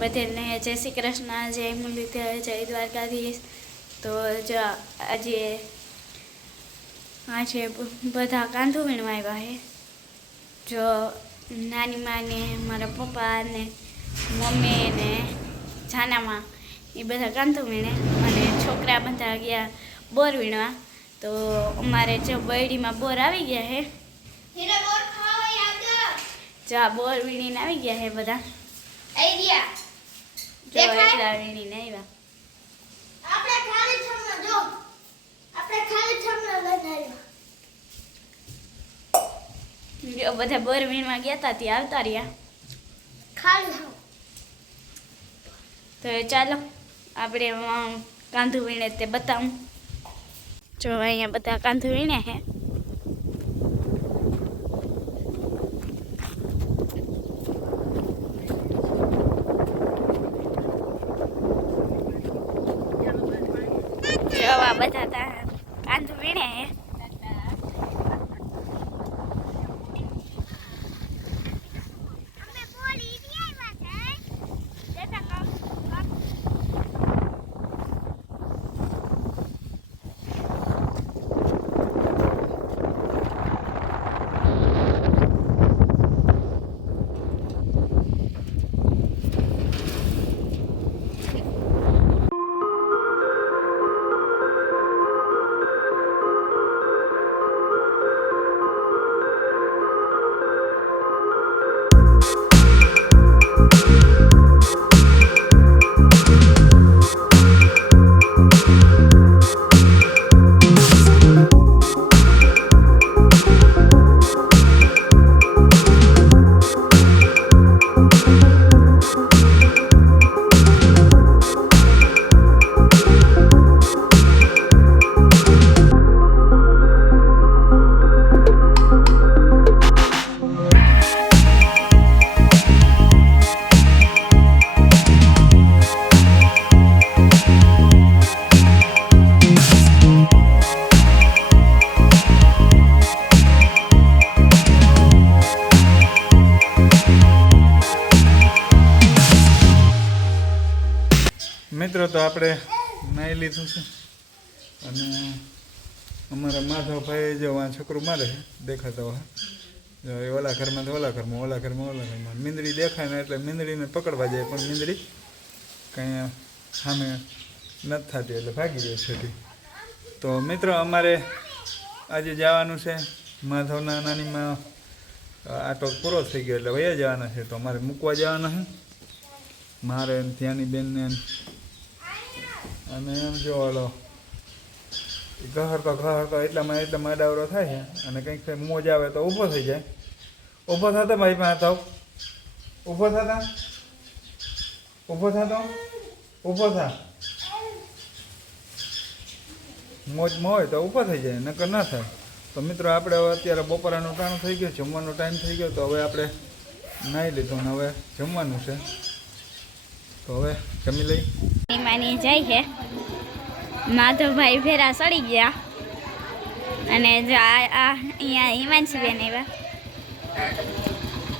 બધાને જય શ્રી કૃષ્ણ જય મુરલીધર જય દ્વારકાધીશ. તો જો આજે આજે બધા કાંધો વીણવા આવ્યા છે. જો નાની માને મારા પપ્પા ને મમ્મી ને જાનામાં એ બધા કાંધો વીણે અને છોકરા બધા ગયા બોર વીણવા. તો અમારે જો બરડીમાં બોર આવી ગયા છે. આવજો. જો આ બોર વીણીને આવી ગયા છે બધા. દેખાય? એટલા વીણીને આપણે ખાલી જો. આપણે ખાલી જો બધા વીણવા ગયા હતા ત્યાં આવતા રહ્યા. ખાલી હા તો ચાલો આપણે કાંધું વીણે તે બતાવું. જો અહીંયા બધા કાંધું વીણ્યા છે જો આ બધા તા. કાંધું Thank મિત્રો, તો આપણે નાહી લીધું છે. અને અમારા માધવભાઈ જો આ છોકરું મારે દેખાતો હોય. જો એ ઓલા ઘરમાં તો ઓલા ઘરમાં ઓલા ઘરમાં ઓલા ઘરમાં. મીંદડી દેખાય ને એટલે મીંદડીને પકડવા જાય, પણ મીંદડી કંઈ સામે નથી થતી, એટલે ભાગી જાય છેટી તો મિત્રો, અમારે આજે જવાનું છે માધવના નાનીમાં. આટો પૂરો થઈ ગયો, એટલે વયા જવાના છે, તો અમારે મૂકવા જવાના છે. મારે ત્યાંની બેનને અને એમ જો ઓલો ઘહરતો ઘહરતો એટલામાં એટલામાં અડાવડો થાય છે. અને કંઈક કંઈક મોજ આવે તો ઊભો થઈ જાય. ઊભો થતો ભાઈ પાસે થાવ ઊભો થતા? ઊભો થતો? ઊભો થા. મોજમાં હોય તો ઊભો થઈ જાય, નકર ના થાય. તો મિત્રો, આપણે હવે અત્યારે બપોરાનો ટાણું થઈ ગયો જમવાનો ટાઈમ થઈ ગયો તો હવે આપણે નાહી લીધું ને હવે જમવાનું છે. હવે જમી લઈ. માની જાય છે માધવભાઈ ફેરા સડી ગયા. અને જો આ અહીંયા હિમાંશીબેન આવ્યા.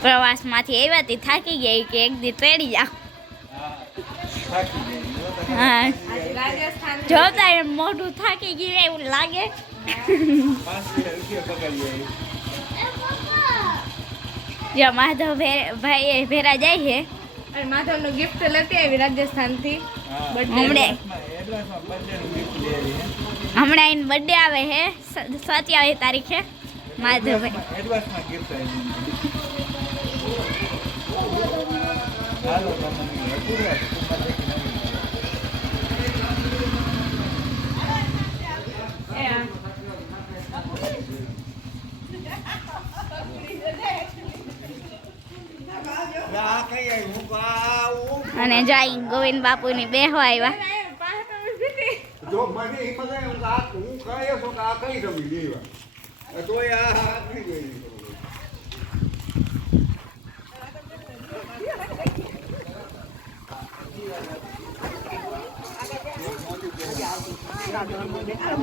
પ્રવાસમાંથી આવ્યા થાકી ગયા કે એક દી તેડી જા. જોતા એમ મોઢું થાકી ગયું એવું લાગે. જો માધવ ભાઈ ભેરા જાય છે અને માધવનું ગિફ્ટ લેતી આવી રાજસ્થાનથી. હમણે. હમણાં એની બર્થડે આવે છે સત્યાવીસ તારીખે. માધવભાઈ એડવાન્સમાં ગિફ્ટ આવી હાલો તમને પૂરા કુમાર દેખીને અને જાય ગોવિંદ બાપુની બેહવા આવ્યા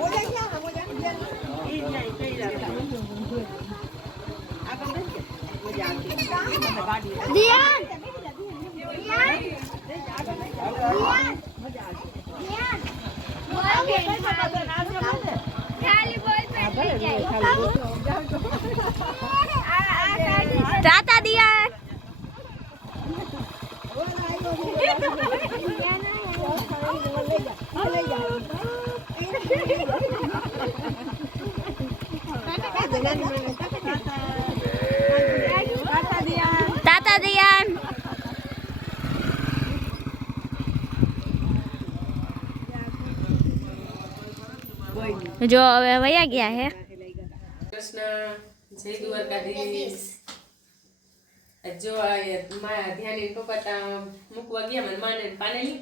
જો Dian. Dian. Dian. Dian. Tata Dian. Tata. છું કે આ કઈ રમી લેવા તોય આ આ કઈ ગઈ દિયાન દિયાન તાતા દિયા તાતા દિયાન જો હવે વયા ગયા હે કૃષ્ણ જય દ્વારકાધીશ આ જો આ એ મા ધ્યાની પપ્પા તા મૂકવા ગયા મને માને ને પાનેલી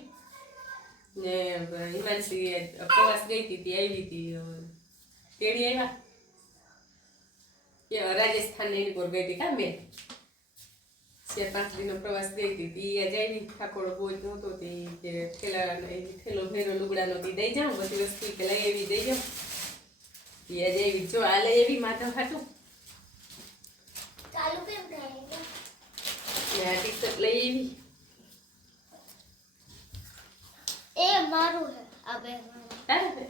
ને હિમાંશી પ્રવાસ ગઈ હતી તે આવી હતી તેડી આવ્યા કે રાજસ્થાન એની પર ગઈ હતી કા મેં દિનનો પ્રવાસ ગઈ હતી તી આજે આવી ઠાકોર બોજ નહોતો તે થેલા થેલો ભેરો લુગડાનો તી દઈ જાઉં બધી વસ્તુ કે લઈ આવી દઈ જાઉં. તી આજે આવી જો આ લઈ એવી માધવ હાટું. આ ટી શર્ટ લઈ એવી એ મારું હે આ બે તારે ને?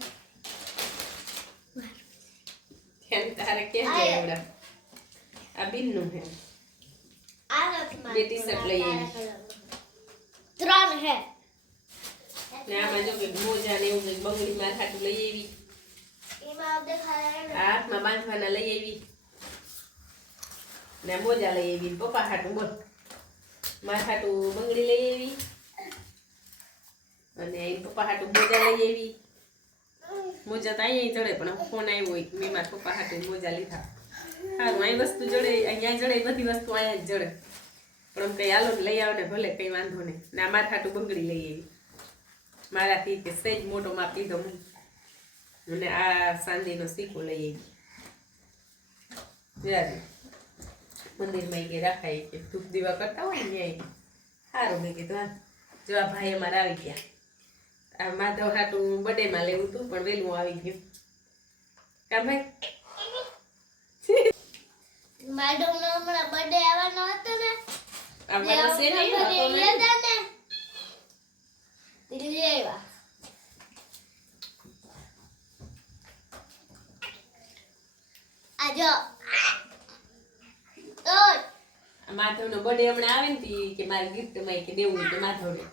ધ્યાન તારે કેમ છે આ બિનનું હે. બે ટી-શર્ટ લઈ આવી. ત્રણ હે. ને આમાં જો કે મોજા ને એવું બંગડી માં હાટું લઈ આવી હાથમાં બાંધવાના લઈ આવી ને મોજા લઈ આવી પપ્પા હાટું બોલ. માર હાટું બંગડી લઈ આવી અને પપ્પા હાટું મોજા લઈ આવી મોજા તો અહીંયા જડે પણ ફોન આવ્યો હોય મેં મારા પપ્પા હાટું મોજા લીધા. સારું અહીં વસ્તુ જડે અહીંયા જડે બધી વસ્તુ અહીંયા જ જડે. પણ આમ કઈ આલો લઈ આવો ને ભલે, કઈ વાંધો નહીં. ને હાટું બંગડી લઈ આવી. મારાથી કે સહેજ મોટો માપ લીધો હું. અને આ સાંદીનો સિક્કો લઈ આવી. મંદિરમાં કે રાખાય કે ધૂપ દીવા કરતા હોય ને સારું મેં કીધું, હા. જો આ ભાઈ અમારા આવી ગયા. આ માધવ હાટું બર્થડેમાં લેવું હતું પણ વહેલું આવી ગયું. કા ભાઈ? મેડમ નો હમણાં બર્થડે આવવાનો હતો આવવાનો છે નહીં તે હતો લઈ નહીં. લેતા ને તે લઈ આવ્યા આ જો ઓય માધવનો બર્થડે હમણાં આવે ને તી કે મારી gift માં કે દેવું તો માધવને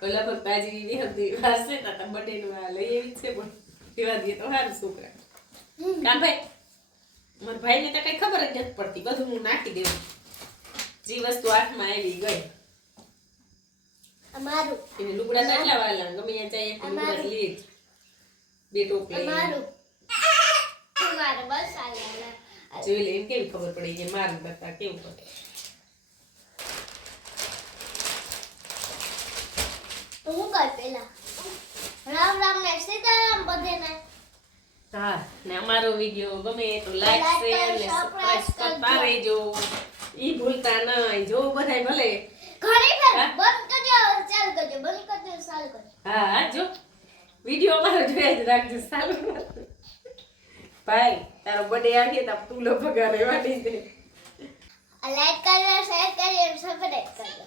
તો લગભગ તાજી વિહંતી વાસે ને બર્થડે નું આ લઈ આવી છે પણ દેવા દઈએ તો સારું છોકરા. ભાઈ મારા ભાઈને તો કઈ ખબર જ નથી પડતી બધું હું નાખી દેવું. જે વસ્તુ હાથમાં આવી ગઈ. અમારું. એને લુગડા કેટલા વાલા ગમે ત્યાં જાય એક લુગડા લઈ બે ટોપલી અમારું. અમારું બસ આ જોઈ લે એમ કેવી ખબર પડી કે મારું કરતા કેવું પડે હું કર પેલા? રામ રામ ને સીતારામ બધાને. હા ને અમારો વિડિયો ગમે તો લાઈક શેર ને સબસ્ક્રાઇબ કરતા. રહેજો. ઈ ભૂલતા નહીં જો બધાય ભલે. ઘણી ફેર બંધ કરજો ચાલુ કરજો બંધ કરજો ચાલુ કરજો. હા હા જો. વિડિયો અમારો જોયા જ રાખજો સારું ભાઈ તારો બર્થડે આવી તો તું લો પગાર રહેવાની દે લાઈક કરજો શેર કરજો સબસ્ક્રાઇબ કરજો.